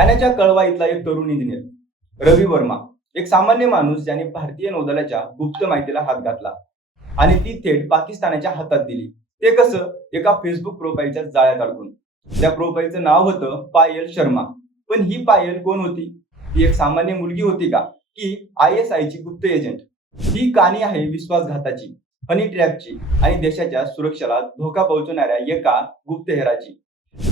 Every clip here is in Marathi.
ठाण्याच्या कळवा इथला एक तरुण इंजिनियर रवी वर्मा एक सामान्य माणूस ज्याने भारतीय नौदलाच्या गुप्त माहितीला हात घातला आणि ती थेट पाकिस्तानाच्या हातात दिली. ते कसं? एका फेसबुक प्रोफाईलच्या जाळ्यात अडकून. त्या प्रोफाईलचं नाव होतं पायल शर्मा. पण ही पायल कोण होती? ती एक सामान्य मुलगी होती का? की आय एस आयची गुप्त एजंट. ही कहाणी आहे विश्वासघाताची हनी ट्रॅपची आणि देशाच्या सुरक्षेला धोका पोहोचवणाऱ्या एका गुप्तहेराची.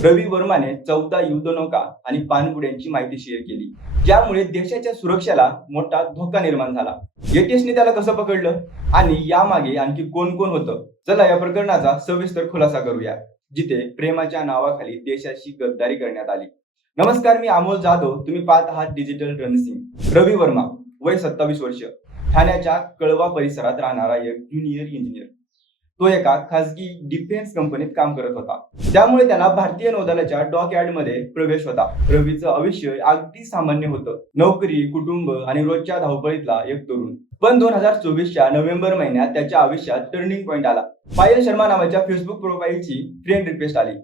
रवी वर्माने चौदा युद्धनौका आणि पाणबुड्यांची माहिती शेअर केली. ज्यामुळे देशाच्या सुरक्षेला मोठा धोका निर्माण झाला. एटीएसने त्याला कसं पकडलं? आणि यामागे आणखी कोण कोण होतं? चला या प्रकरणाचा सविस्तर खुलासा करूया जिथे प्रेमाच्या नावाखाली देशाशी गद्दारी करण्यात आली. नमस्कार मी अमोल जाधव. तुम्ही पाहत आहात डिजिटल रणसिंग रवी वर्मा वय सत्तावीस वर्ष. ठाण्याच्या कळवा परिसरात राहणारा एक ज्युनियर इंजिनियर तो एका खासगी डिफेन्स कंपनीत काम करत होता. त्यामुळे त्याला भारतीय नौदलाच्या डॉक यार्डमध्ये प्रवेश होता. रवीचं आयुष्य अगदी सामान्य होतं. नोकरी कुटुंब आणि रोजच्या धावपळीतला एक तरुण. पण दोन हजार चोवीसच्या नोव्हेंबर महिन्यात त्याच्या आयुष्यात टर्निंग पॉइंट आला. पायल शर्मा नावाच्या फेसबुक प्रोफाईलची फ्रेंड रिक्वेस्ट आली.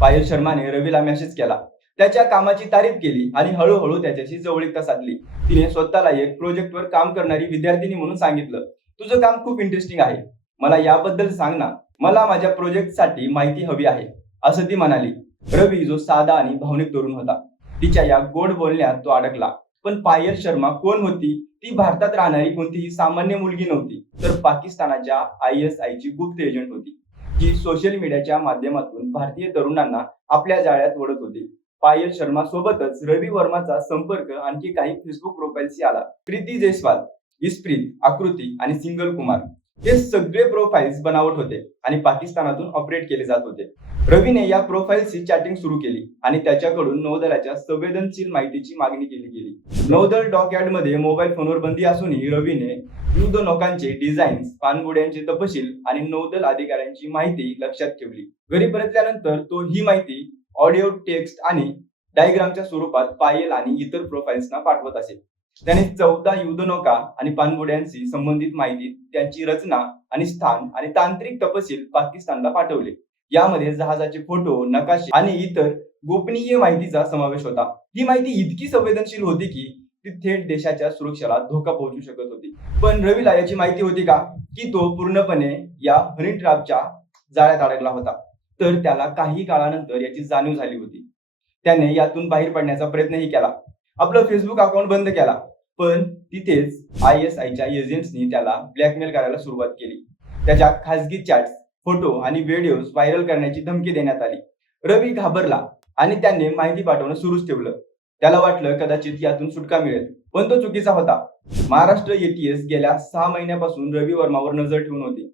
पायल शर्माने रवीला मेसेज केला. त्याच्या कामाची तारीफ केली आणि हळूहळू त्याच्याशी जवळीकता साधली. तिने स्वतःला एक प्रोजेक्टवर काम करणारी विद्यार्थिनी म्हणून सांगितलं. तुझं काम खूप इंटरेस्टिंग आहे. मला याबद्दल सांग ना. मला माझ्या प्रोजेक्टसाठी माहिती हवी आहे असं ती म्हणाली. रवी जो साधा आणि भावनिक तरुण होता तिच्या या गोड बोलण्यात तो अडकला. पण पायल शर्मा कोण होती? ती भारतात राहणारी कोणतीही सामान्य मुलगी नव्हती तर पाकिस्तानाच्या आय एस आयची गुप्त एजंट होती. जी सोशल मीडियाच्या माध्यमातून भारतीय तरुणांना आपल्या जाळ्यात ओढत होती. पायल शर्मा सोबतच रवी वर्माचा संपर्क आणखी काही फेसबुक प्रोफाईलशी आला. प्रीती जयस्वाल इस्प्रीत आकृती आणि सिंगल कुमार. हे सगळे प्रोफाईल्स बनावट होते आणि पाकिस्तानातून ऑपरेट केले जात होते. रवीने या प्रोफाईलची चॅटिंग सुरू केली आणि त्याच्याकडून नौदलाच्या संवेदनशील माहितीची मागणी केली गेली. नौदल डॉकमध्ये मोबाईल फोनवर बंदी असूनही रवीने युद्ध नौकांचे डिझाईन्स पाणबुड्यांचे तपशील आणि नौदल अधिकाऱ्यांची माहिती लक्षात ठेवली. घरी परतल्यानंतर तो ही माहिती ऑडिओ टेक्स्ट आणि डायग्रामच्या स्वरूपात पायल आणि इतर प्रोफाईल्सना पाठवत असे. त्याने चौदा युद्धनौका आणि पाणबुड्यांशी संबंधित माहिती त्यांची रचना आणि स्थान आणि तांत्रिक तपशील पाकिस्तानला पाठवले. यामध्ये जहाजाचे फोटो नकाशे आणि इतर गोपनीय माहितीचा समावेश होता. ही माहिती इतकी संवेदनशील होती की ती थेट देशाच्या सुरक्षेला धोका पोहोचू शकत होती. पण रवीला याची माहिती होती का? की तो पूर्णपणे या हनी जाळ्यात अडकला होता. तर त्याला काही काळानंतर याची जाणीव झाली होती. त्याने यातून बाहेर पडण्याचा प्रयत्नही केला. आपलं फेसबुक अकाउंट बंद केला. पण तिथेच आय एस आयच्या एजंट्सनी त्याला ब्लॅकमेल करायला सुरुवात केली. त्याच्या खासगी चॅट्स फोटो आणि व्हिडिओज व्हायरल करण्याची धमकी देण्यात आली. रवी घाबरला आणि त्याने माहिती पाठवणं सुरूच ठेवलं. त्याला वाटलं कदाचित यातून सुटका मिळेल पण तो चुकीचा होता. महाराष्ट्र एटीएस गेल्या सहा महिन्यापासून रवी वर्मावर नजर ठेवून होती.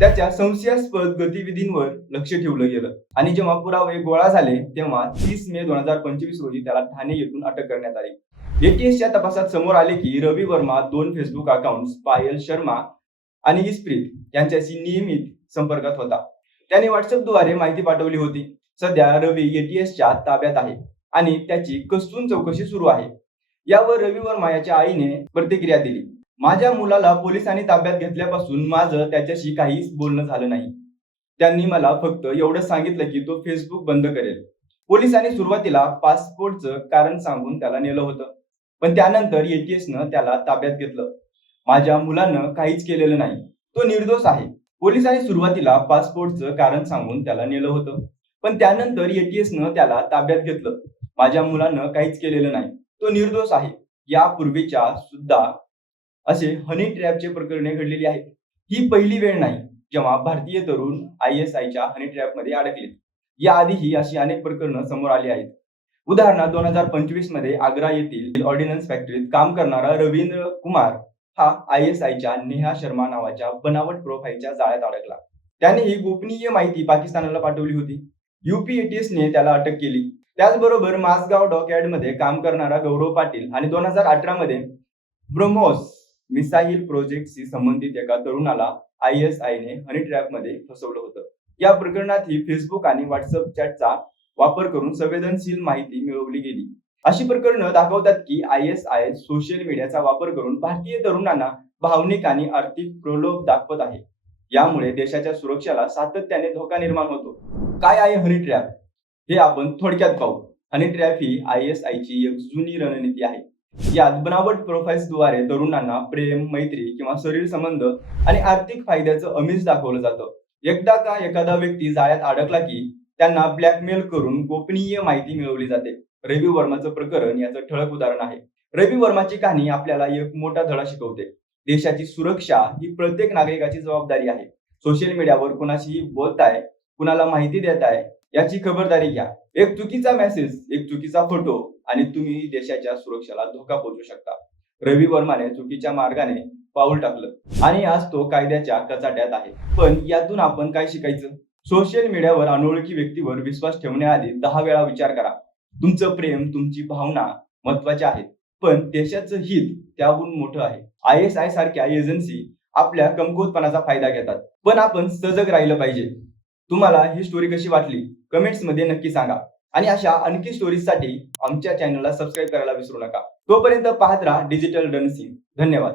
त्याच्या संशयास्पद गतिविधींवर लक्ष ठेवलं गेलं. आणि जेव्हा पुरावे गोळा झाले तेव्हा तीस मे दोन हजार पंचवीस रोजी त्याला ठाणे येथून अटक करण्यात आली. एटीएसच्या तपासात समोर आले की रवी वर्मा दोन फेसबुक अकाउंट पायल शर्मा आणि इस्प्रीत यांच्याशी नियमित संपर्कात होता. त्याने व्हॉट्सअपद्वारे माहिती पाठवली होती सध्या रवी एटीएसच्या ताब्यात आहे आणि त्याची कसून चौकशी सुरू आहे. यावर रवी वर्मा याच्या आईने प्रतिक्रिया दिली. माझ्या मुलाला पोलिसांनी ताब्यात घेतल्यापासून माझं त्याच्याशी काहीच बोलणं झालं नाही. त्यांनी मला फक्त एवढं सांगितलं की तो फेसबुक बंद करेल. पोलिसांनी सुरुवातीला पासपोर्टचं कारण सांगून त्याला नेलं होतं. पण त्यानंतर एटीएसनं त्याला ताब्यात घेतलं. माझ्या मुलानं काहीच केलेलं नाही. तो निर्दोष आहे. पोलिसांनी सुरुवातीला पासपोर्टचं कारण सांगून त्याला नेलं होतं. पण त्यानंतर एटीएसनं त्याला ताब्यात घेतलं. माझ्या मुलानं काहीच केलेलं नाही. तो निर्दोष आहे. यापूर्वीच्या सुद्धा असे हनी ट्रॅपचे प्रकरणे घडलेली आहेत. ही पहिली वेळ नाही जेव्हा भारतीय तरुण आय एस आयच्या हनी ट्रॅपमध्ये अडकले. याआधीही अशी अनेक प्रकरणं समोर आली आहेत. उदाहरणार्थ दोन हजार पंचवीसमध्ये आग्रा येथील ऑर्डिनन्स फॅक्टरीत काम करणारा रवींद्र कुमार हा आय एस आयच्या नेहा शर्मा नावाच्या बनावट प्रोफाईलच्या जाळ्यात अडकला. त्याने ही गोपनीय माहिती पाकिस्तानाला पाठवली होती. युपीएटीएसने त्याला अटक केली. त्याचबरोबर मासगाव डॉकयार्डमध्ये काम करणारा गौरव पाटील आणि दोन हजार अठरा मध्ये ब्रह्मोस मिसाईल प्रोजेक्टशी संबंधित एका तरुणाला आय एस आयने हनी ट्रॅपमध्ये फसवलं होतं. या प्रकरणातही फेसबुक आणि व्हॉट्सअप चॅटचा वापर करून संवेदनशील माहिती मिळवली गेली. अशी प्रकरणं दाखवतात की आय एस आय सोशल मीडियाचा वापर करून भारतीय तरुणांना भावनिक आणि आर्थिक प्रलोभ दाखवत आहे. यामुळे देशाच्या सुरक्षेला सातत्याने धोका निर्माण होतो. काय आहे हनी ट्रॅप हे आपण थोडक्यात पाहू. हनी ट्रॅप ही आय एस आयची एक जुनी रणनीती आहे. यात बनावट प्रोफाईल्सद्वारे तरुणांना प्रेम मैत्री किंवा शरीर संबंध आणि आर्थिक फायद्याचं अमिष दाखवलं जातं. एकदा का एखादा व्यक्ती जाळ्यात अडकला की त्यांना ब्लॅकमेल करून गोपनीय माहिती मिळवली जाते. रवी वर्माचं प्रकरण याचं ठळक उदाहरण आहे. रवी वर्माची कहाणी आपल्याला एक मोठा धडा शिकवते. देशाची सुरक्षा ही प्रत्येक नागरिकाची जबाबदारी आहे. सोशल मीडियावर कुणाशीही बोलताय कुणाला माहिती देताय याची खबरदारी घ्या. एक चुकीचा मेसेज एक चुकीचा फोटो आणि तुम्ही देशाच्या सुरक्षेला धोका पोहोचू शकता. रवी वर्माने चुकीच्या मार्गाने पाऊल टाकलं आणि आज तो कायद्याच्या कचाट्यात आहे. पण यातून आपण काय शिकायचं? सोशल मीडियावर अनोळखी व्यक्तीवर विश्वास ठेवण्याआधी दहा वेळा विचार करा. तुमचं प्रेम तुमची भावना महत्त्वाच्या आहेत. पण देशाचं हित त्याहून मोठं आहे. आय एस आय सारख्या एजन्सी आपल्या कमकुवतपणाचा फायदा घेतात. पण आपण सजग राहिलं पाहिजे. तुम्हाला ही स्टोरी कशी वाटली? कमेंट्समध्ये नक्की सांगा. आणि अशा आणखी स्टोरीजसाठी आमच्या चॅनलला सबस्क्राईब करायला विसरू नका. तोपर्यंत पाहत राहा डिजिटल डनसिंग धन्यवाद.